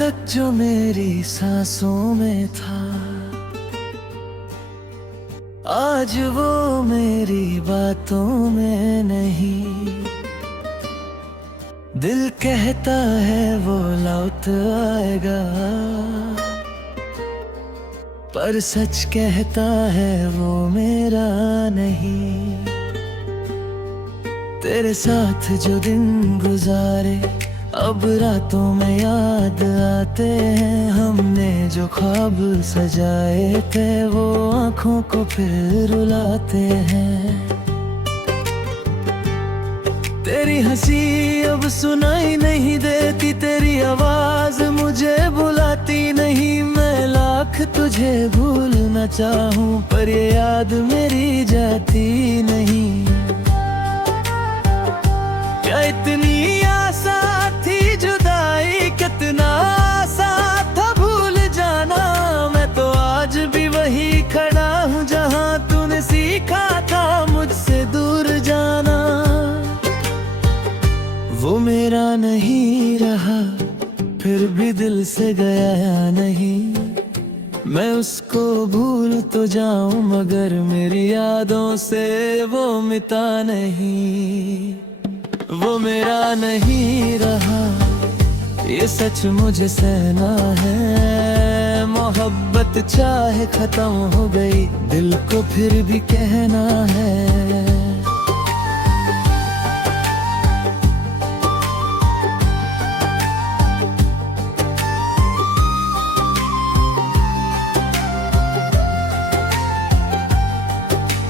तक जो मेरी सांसों में था, आज वो मेरी बातों में नहीं। दिल कहता है वो लौट आएगा, पर सच कहता है वो मेरा नहीं। तेरे साथ जो दिन गुजारे अब रातों में याद आते हैं। हमने जो ख्वाब सजाए थे वो आँखों को फिर रुलाते हैं। तेरी हंसी अब सुनाई नहीं देती, तेरी आवाज मुझे बुलाती नहीं। मैं लाख तुझे भूलना चाहूं पर ये याद मेरी जाती नहीं। क्या इतनी आसान थी जुदाई, कितना आसान था भूल जाना। मैं तो आज भी वही खड़ा हूँ जहाँ तूने सीखा था मुझसे दूर जाना। वो मेरा नहीं रहा फिर भी दिल से गया नहीं। मैं उसको भूल तो जाऊं मगर मेरी यादों से वो मिटा नहीं। वो मेरा नहीं रहा ये सच मुझे सहना है। मोहब्बत चाहे खत्म हो गई दिल को फिर भी कहना है।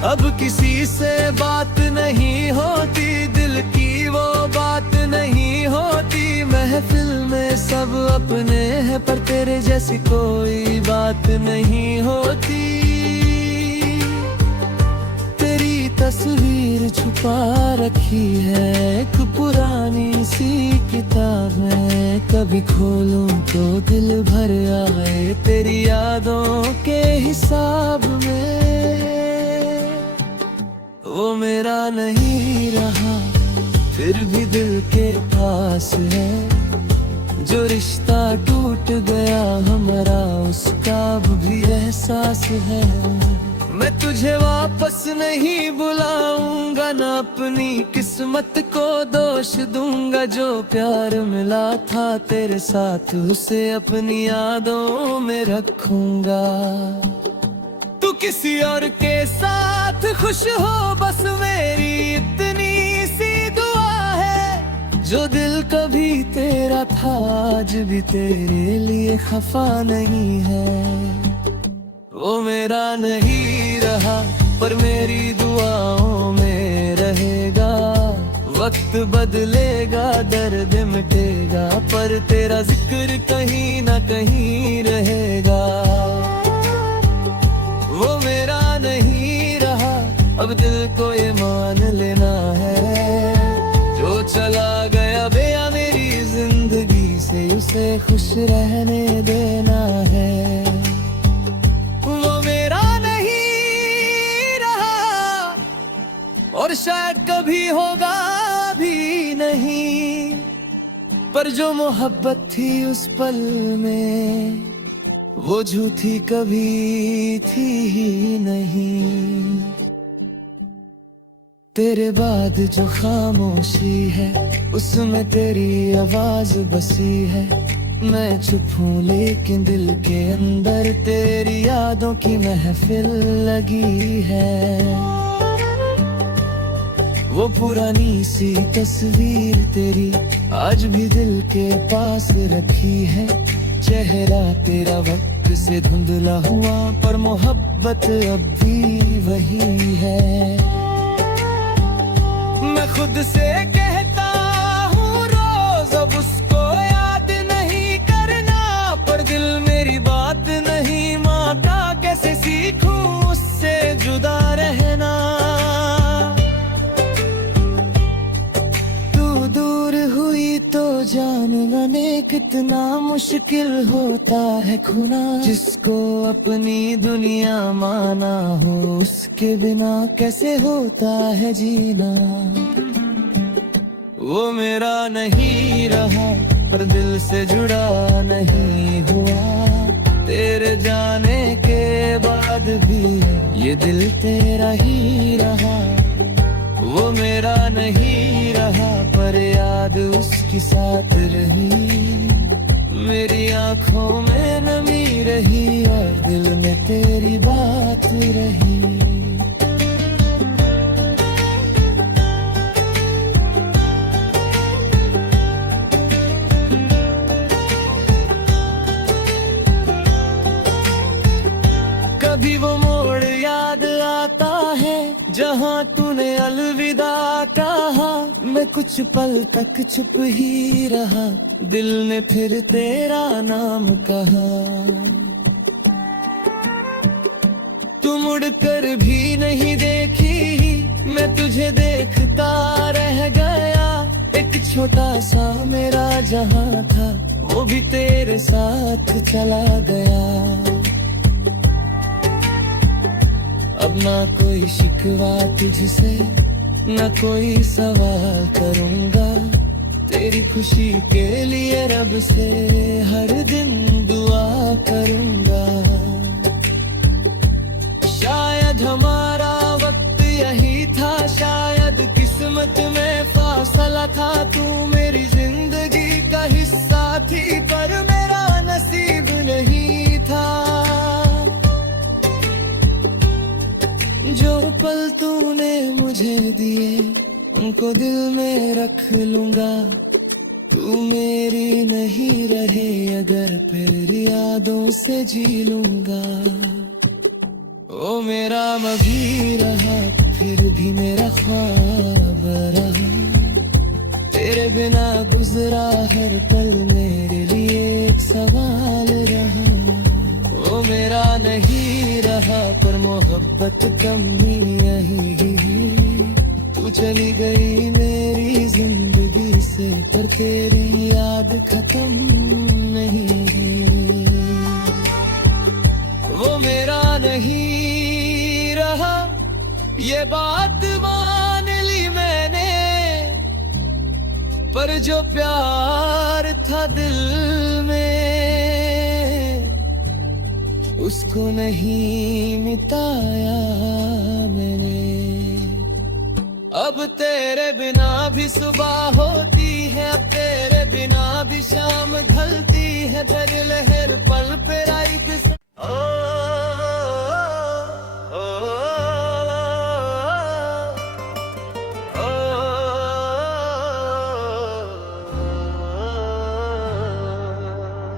अब किसी से बात नहीं होती, दिल की वो बात नहीं होती। महफिल में सब अपने हैं पर तेरे जैसी कोई बात नहीं होती। तेरी तस्वीर छुपा रखी है एक पुरानी सी किताब में। कभी खोलूं तो दिल भर आए तेरी यादों के हिसाब में। वो मेरा नहीं रहा फिर भी दिल के पास है। जो रिश्ता टूट गया हमारा उसका अब भी एहसास है। मैं तुझे वापस नहीं बुलाऊंगा, ना अपनी किस्मत को दोष दूंगा। जो प्यार मिला था तेरे साथ उसे अपनी यादों में रखूंगा। तू किसी और के साथ खुश हो बस मेरी इतनी सी दुआ है। जो दिल कभी तेरा था आज भी तेरे लिए खफा नहीं है। वो मेरा नहीं रहा पर मेरी दुआओं में रहेगा। वक्त बदलेगा दर्द मिटेगा पर तेरा जिक्र कहीं ना कहीं रहेगा। वो मेरा नहीं रहा अब दिल को ये मान लेना है। जो चला गया बेया मेरी जिंदगी से उसे खुश रहने देना है। वो मेरा नहीं रहा और शायद कभी होगा भी नहीं। पर जो मोहब्बत थी उस पल में वो झूठी कभी थी ही नहीं। तेरे बाद जो खामोशी है उसमें तेरी आवाज बसी है। मैं चुप हूँ लेकिन दिल के अंदर तेरी यादों की महफिल लगी है। वो पुरानी सी तस्वीर तेरी आज भी दिल के पास रखी है। चेहरा तेरा वक्त से धुंधला हुआ पर मोहब्बत अब भी वही है। मैं खुद से कहता हूँ रोज अब उसको याद नहीं करना। पर दिल मेरी बात नहीं मानता, कैसे सीखूं उससे जुदा रहना। तू दूर हुई तो जानना ने कितना मुश्किल होता है खुना। जिसको अपनी दुनिया माना हो उसके बिना कैसे होता है जीना। वो मेरा नहीं रहा पर दिल से जुड़ा नहीं हुआ। तेरे जाने के बाद भी ये दिल तेरा ही रहा। वो मेरा नहीं रहा पर याद उसकी साथ रही। मेरी आंखों में नमी रही और दिल में तेरी बात रही। कभी वो मोड़ याद आता है जहाँ तूने अलविदा कहा। मैं कुछ पल तक चुप ही रहा, दिल ने फिर तेरा नाम कहा। तू मुड़कर भी नहीं देखी, मैं तुझे देखता रह गया। एक छोटा सा मेरा जहां था वो भी तेरे साथ चला गया। अब ना कोई शिकवा तुझसे, ना कोई सवाल करूंगा। तेरी खुशी के लिए रब से हर दिन दुआ करूंगा। शायद हमारा वक्त यही था, शायद किस्मत में फासला था। तू मेरी जिंदगी का हिस्सा थी पर मेरा नसीब नहीं था। जो पल तूने मुझे दिए उनको दिल में रख लूंगा। तू मेरी नहीं रहे अगर फिर यादों से जी लूंगा। ओ मेरा मभी रहा फिर भी मेरा ख्वाब रहा। तेरे बिना गुजरा हर पल मेरे लिए एक सवाल रहा। ओ मेरा नहीं रहा पर मोहब्बत कम ही यही। तू चली गई मेरी जिंदगी से पर तेरी याद खत्म नहीं। वो मेरा नहीं रहा ये बात मान ली मैंने, पर जो प्यार था दिल में उसको नहीं मिटाया मैंने। अब तेरे बिना भी सुबह होती है, अब तेरे बिना भी शाम ढलती है। दरिल हर पल पे रात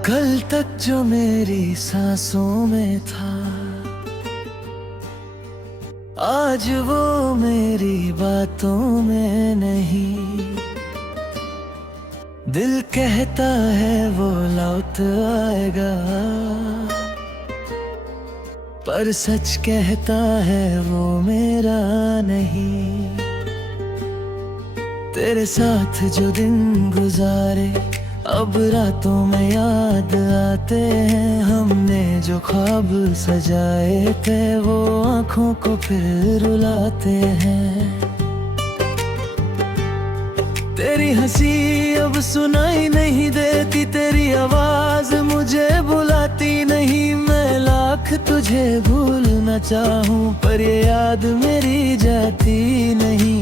कल तक जो मेरी सांसों में था, आज वो मेरी बातों में नहीं। दिल कहता है वो लौट आएगा, पर सच कहता है वो मेरा नहीं। तेरे साथ जो दिन गुजारे अब रातों में याद आते हैं। हमने जो ख्वाब सजाए थे वो आँखों को फिर रुलाते हैं। तेरी हंसी अब सुनाई नहीं देती, तेरी आवाज मुझे बुलाती नहीं। मैं लाख तुझे भूलना चाहूं पर ये याद मेरी जाती नहीं।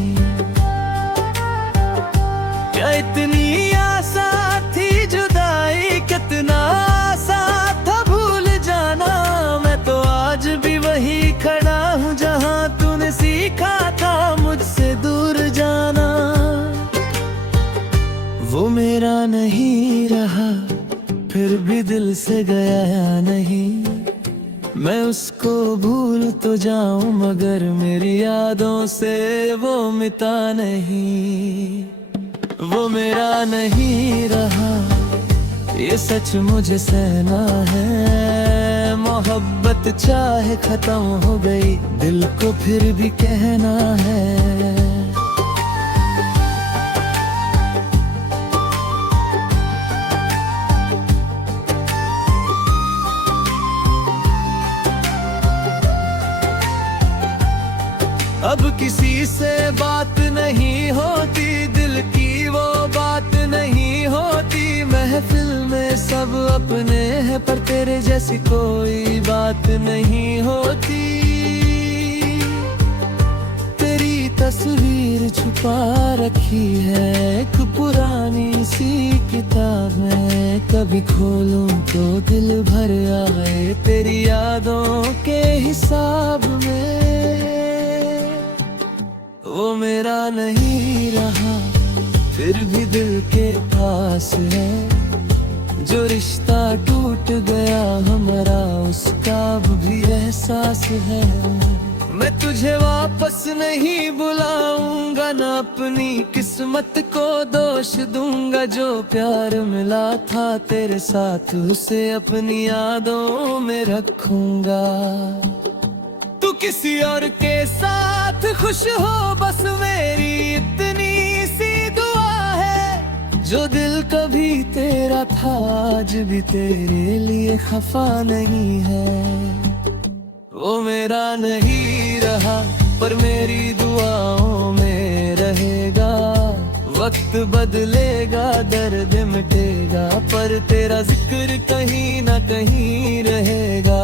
क्या इतनी आसान थी जुदाई, कितना आसान था भूल जाना। मैं तो आज भी वही खड़ा हूँ जहाँ तूने सीखा था मुझसे दूर जाना। वो मेरा नहीं रहा फिर भी दिल से गया नहीं। मैं उसको भूल तो जाऊं मगर मेरी यादों से वो मिटा नहीं। वो मेरा नहीं रहा ये सच मुझे सहना है। मोहब्बत चाहे खत्म हो गई दिल को फिर भी कहना है। अब किसी से बात नहीं होती, दिल की वो बात नहीं होती। महफिल में सब अपने हैं, पर तेरे जैसी कोई बात नहीं होती। तेरी तस्वीर छुपा रखी है एक पुरानी सी किताब में, कभी खोलूं तो दिल भर आए तेरी यादों के हिसाब में। वो मेरा नहीं रहा फिर भी दिल के पास है, जो रिश्ता टूट गया हमारा उसका भी एहसास है। मैं तुझे वापस नहीं बुलाऊंगा, ना अपनी किस्मत को दोष दूंगा। जो प्यार मिला था तेरे साथ उसे अपनी यादों में रखूंगा। तू किसी और के साथ खुश हो बस मेरी इतनी सी दुआ है। जो दिल कभी तेरा था आज भी तेरे लिए खफा नहीं है। वो मेरा नहीं रहा पर मेरी दुआओं में रहेगा। वक्त बदलेगा दर्द मिटेगा, पर तेरा जिक्र कहीं ना कहीं रहेगा।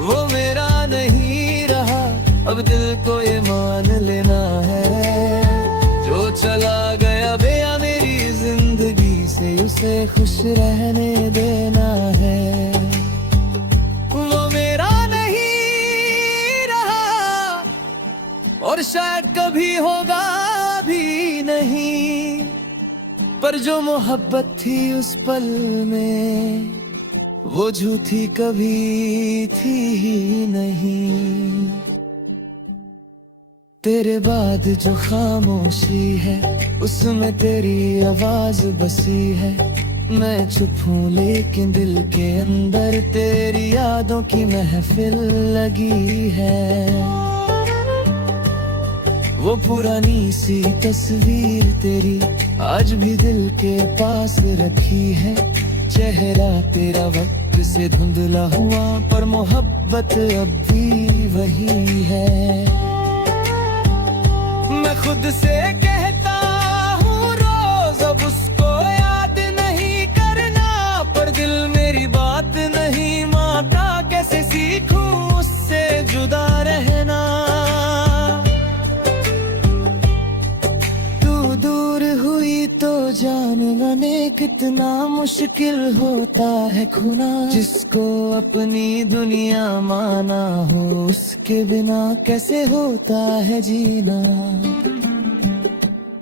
वो मेरा नहीं रहा अब दिल को ये मान लेना है। जो चला गया बेया मेरी जिंदगी से उसे खुश रहने देना है। और शायद कभी होगा भी नहीं, पर जो मोहब्बत थी उस पल में वो झूठी कभी थी ही नहीं। तेरे बाद जो खामोशी है उसमें तेरी आवाज बसी है। मैं चुप हूँ लेकिन दिल के अंदर तेरी यादों की महफिल लगी है। वो पुरानी सी तस्वीर तेरी आज भी दिल के पास रखी है। चेहरा तेरा वक्त से धुंधला हुआ पर मोहब्बत अब भी वही है। मैं खुद से कहता हूँ रोज अब उसको याद नहीं करना, पर दिल मेरी बात नहीं मानता। कैसे सीखूं उससे जुदा रहना। तो जानना ने कितना मुश्किल होता है खोना। जिसको अपनी दुनिया माना हो उसके बिना कैसे होता है जीना।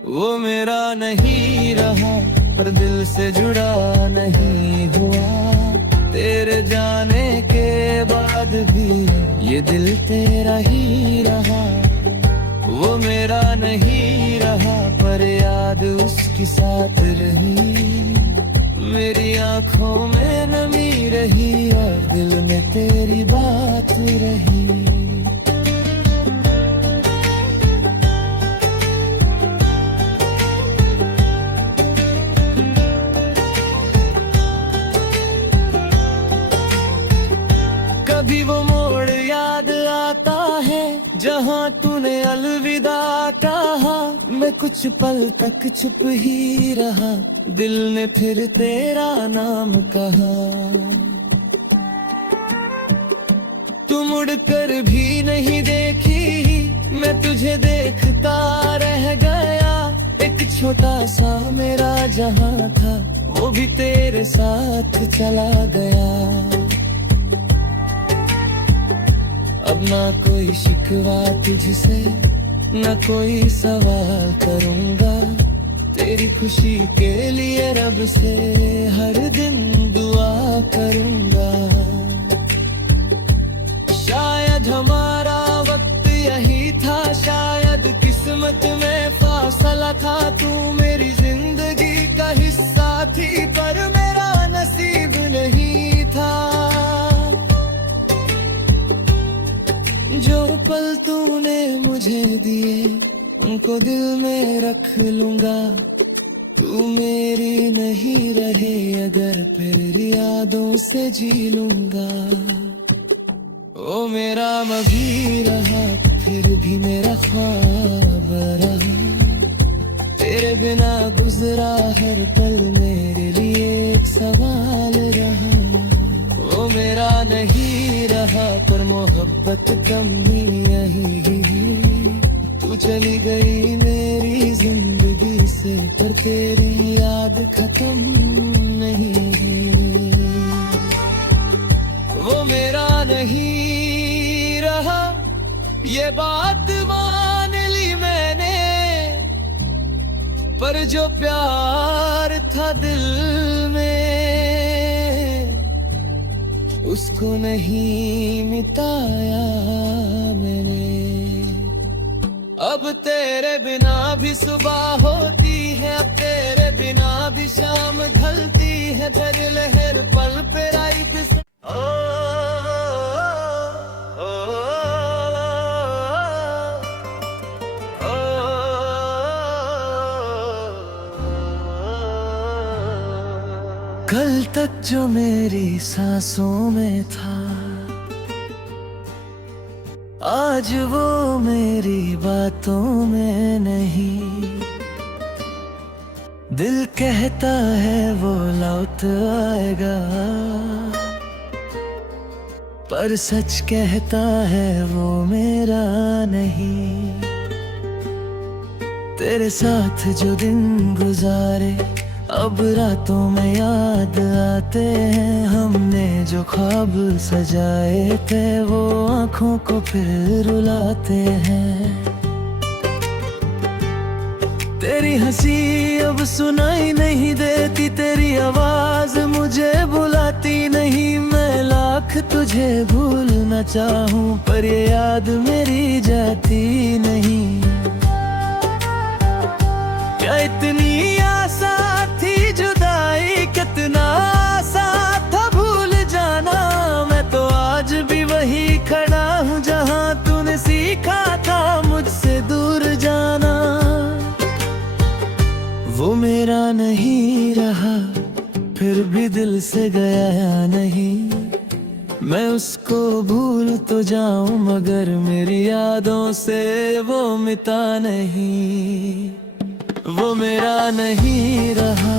वो मेरा नहीं रहा पर दिल से जुड़ा नहीं हुआ। तेरे जाने के बाद भी ये दिल तेरा ही रहा। वो मेरा नहीं रहा पर याद उसकी साथ रही। मेरी आंखों में नमी रही और दिल में तेरी बात रही। कभी वो मोड़ याद आता है जहाँ तूने अलविदा कहा। मैं कुछ पल तक चुप ही रहा, दिल ने फिर तेरा नाम कहा। तू मुड़कर भी नहीं देखी, मैं तुझे देखता रह गया। एक छोटा सा मेरा जहां था वो भी तेरे साथ चला गया। अब ना कोई शिकवा तुझसे ना कोई सवाल करूंगा। तेरी खुशी के लिए रब से हर दिन दुआ करूंगा। शायद हमारा वक्त यही था, शायद किस्मत में फासला था। तू मेरी जिंदगी का हिस्सा थी पर मेरा नसीब नहीं था। जो पल तूने मुझे दिए उनको दिल में रख लूंगा। तू मेरी नहीं रहे अगर फिर यादों से जी लूंगा। ओ मेरा मभी रहा फिर भी मेरा ख्वाब रहा। तेरे बिना गुजरा हर पल मेरे लिए एक सवाल रहा। वो मेरा नहीं रहा पर मोहब्बत कम ही यही। तू चली गई मेरी जिंदगी से पर तेरी याद खत्म नहीं। वो मेरा नहीं रहा ये बात मान ली मैंने, पर जो प्यार था दिल में उसको नहीं मिटाया मैंने। अब तेरे बिना भी सुबह होती है, अब तेरे बिना भी शाम ढलती है। तेरे लहर पल पे रात से कल तक जो मेरी सांसों में था, आज वो मेरी बातों में नहीं। दिल कहता है वो लौट आएगा, पर सच कहता है वो मेरा नहीं। तेरे साथ जो दिन गुजारे अब रातों में याद आते हैं। हमने जो ख्वाब सजाए थे वो आँखों को फिर रुलाते हैं। तेरी हंसी अब सुनाई नहीं देती, तेरी आवाज मुझे बुलाती नहीं। मैं लाख तुझे भूलना चाहूं पर ये याद मेरी जाती नहीं। क्या इतनी आसान थी जुदाई, कितना आसान था भूल जाना। मैं तो आज भी वही खड़ा हूँ जहाँ तूने सीखा था मुझसे दूर जाना। वो मेरा नहीं रहा फिर भी दिल से गया नहीं। मैं उसको भूल तो जाऊं मगर मेरी यादों से वो मिटा नहीं। वो मेरा नहीं रहा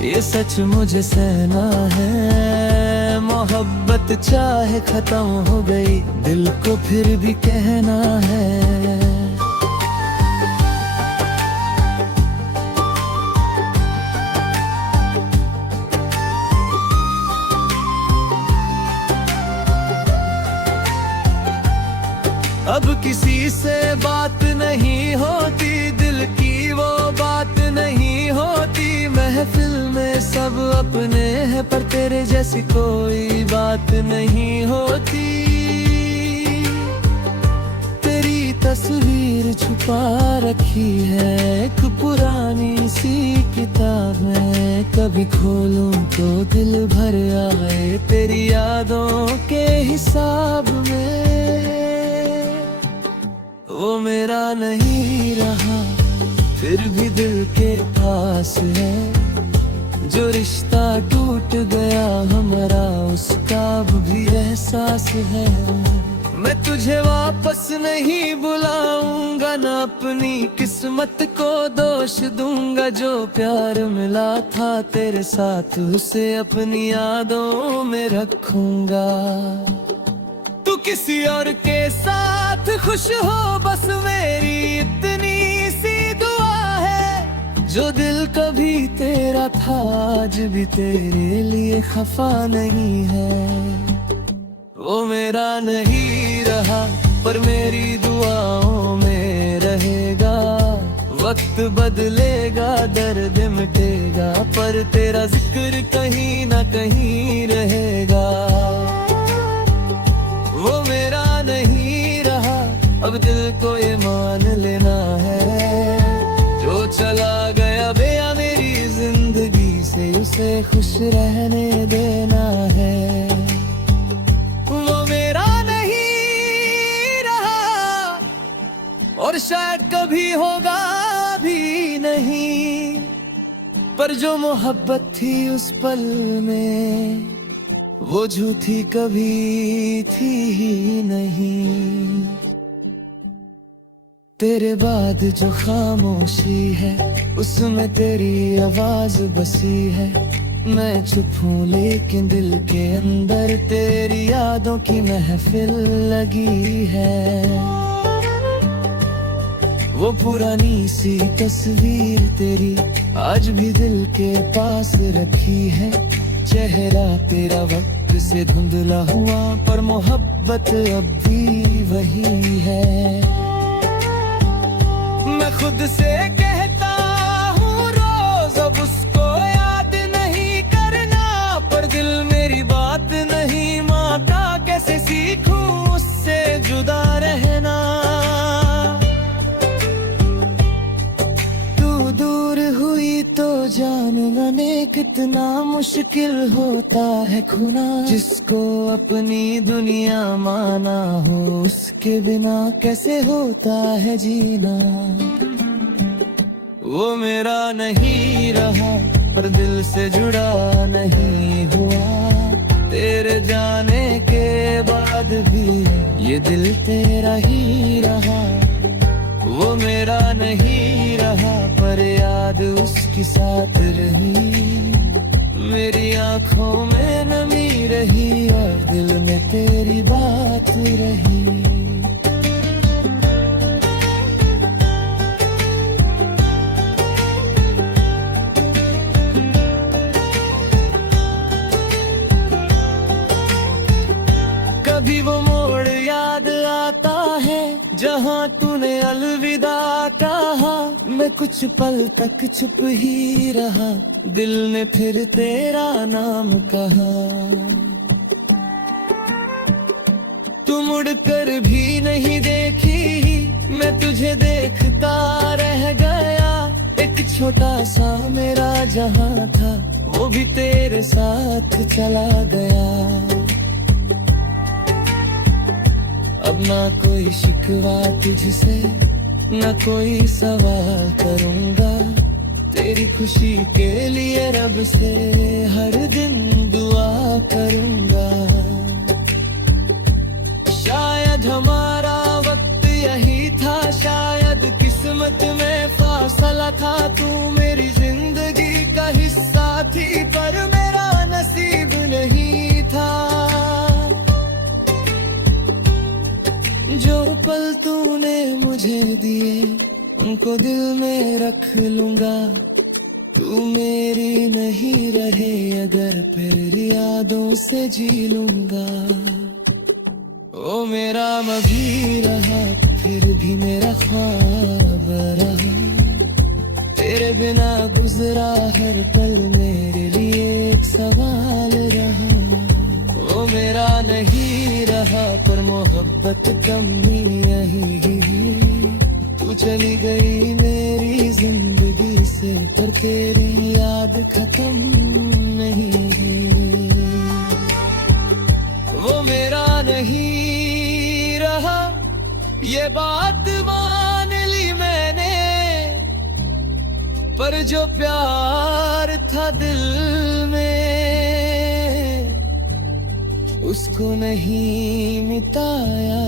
ये सच मुझे सहना है। मोहब्बत चाहे खत्म हो गई दिल को फिर भी कहना है। अब किसी से बात नहीं होती, दिल की वो बात नहीं होती। महफिल में सब अपने हैं पर तेरे जैसी कोई बात नहीं होती। तेरी तस्वीर छुपा रखी है एक पुरानी सी किताब में। कभी खोलूं तो दिल भर आए तेरी यादों के हिसाब में। वो मेरा नहीं रहा फिर भी दिल के पास है। जो रिश्ता टूट गया हमारा उसका भी एहसास है। मैं तुझे वापस नहीं बुलाऊंगा, ना अपनी किस्मत को दोष दूंगा। जो प्यार मिला था तेरे साथ उसे अपनी यादों में रखूंगा। तू किसी और के साथ खुश हो बस मेरी इतनी सी दुआ है। जो दिल कभी तेरा था आज भी तेरे लिए खफा नहीं है। वो मेरा नहीं रहा पर मेरी दुआओं में रहेगा। वक्त बदलेगा दर्द मिटेगा पर तेरा जिक्र कहीं ना कहीं रहेगा। वो मेरा नहीं रहा अब दिल को ये मान लेना है। जो चला गया बेया मेरी जिंदगी से उसे खुश रहने देना है। वो मेरा नहीं रहा और शायद कभी होगा भी नहीं, पर जो मोहब्बत थी उस पल में वो झूठी कभी थी ही नहीं। तेरे बाद जो खामोशी है उसमें तेरी आवाज बसी है। मैं चुप हूँ लेकिन दिल के अंदर तेरी यादों की महफिल लगी है। वो पुरानी सी तस्वीर तेरी आज भी दिल के पास रखी है। चेहरा तेरा वक्त से धुंधला हुआ पर मोहब्बत अब भी वही है। मैं खुद से कहता हूँ रोज अब उसको याद नहीं करना, पर दिल मेरी बात नहीं मानता। कैसे सीखूं उससे जुदा रहना। तू दूर हुई तो जानना ने कितना मुश्किल होता है खोना। जिसको अपनी दुनिया माना हो उसके बिना कैसे होता है जीना। वो मेरा नहीं रहा पर दिल से जुड़ा नहीं हुआ। तेरे जाने के बाद भी ये दिल तेरा ही रहा। वो मेरा नहीं रहा पर याद उसकी साथ रही। मेरी आंखों में नमी रही और दिल में तेरी बात रही। कभी वो मोड़ याद आता है जहाँ तूने अलविदा कहा। मैं कुछ पल तक चुप ही रहा, दिल ने फिर तेरा नाम कहा। तू मुड़कर भी नहीं देखी, मैं तुझे देखता रह गया। एक छोटा सा मेरा जहां था वो भी तेरे साथ चला गया। अब ना कोई शिकवा तुझसे ना कोई सवाल करूंगा। तेरी खुशी के लिए रब से हर दिन दुआ करूंगा। शायद हमारा वक्त यही था, शायद किस्मत में फासला था। तू मेरी जिंदगी का हिस्सा थी पर मेरा नसीब नहीं था। जो पल तूने मुझे दिए उनको दिल में रख लूंगा। तू मेरी नहीं रहे अगर फिर यादों से जी लूंगा। ओ मेरा मभी रहा फिर भी मेरा ख्वाब रहा। तेरे बिना गुजरा हर पल मेरे लिए एक सवाल रहा। वो मेरा नहीं रहा पर मोहब्बत कम ही यही। तू चली गई मेरी जिंदगी से पर तेरी याद खत्म नहीं। वो मेरा नहीं रहा ये बात मान ली मैंने, पर जो प्यार था दिल में उसको नहीं मिटाया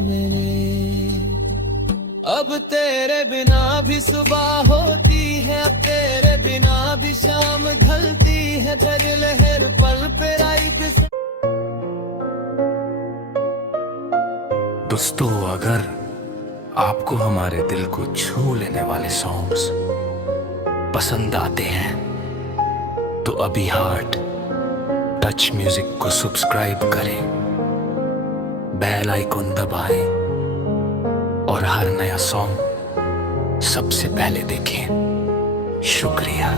मैंने। अब तेरे बिना भी सुबह होती है, अब तेरे बिना भी शाम ढलती है। तेरे लहर पल पे रात। दोस्तों, अगर आपको हमारे दिल को छू लेने वाले सॉन्ग्स पसंद आते हैं तो अभी हार्ट टच म्यूजिक को सब्सक्राइब करें, बेल आइकॉन दबाएं और हर नया सॉन्ग सबसे पहले देखें। शुक्रिया।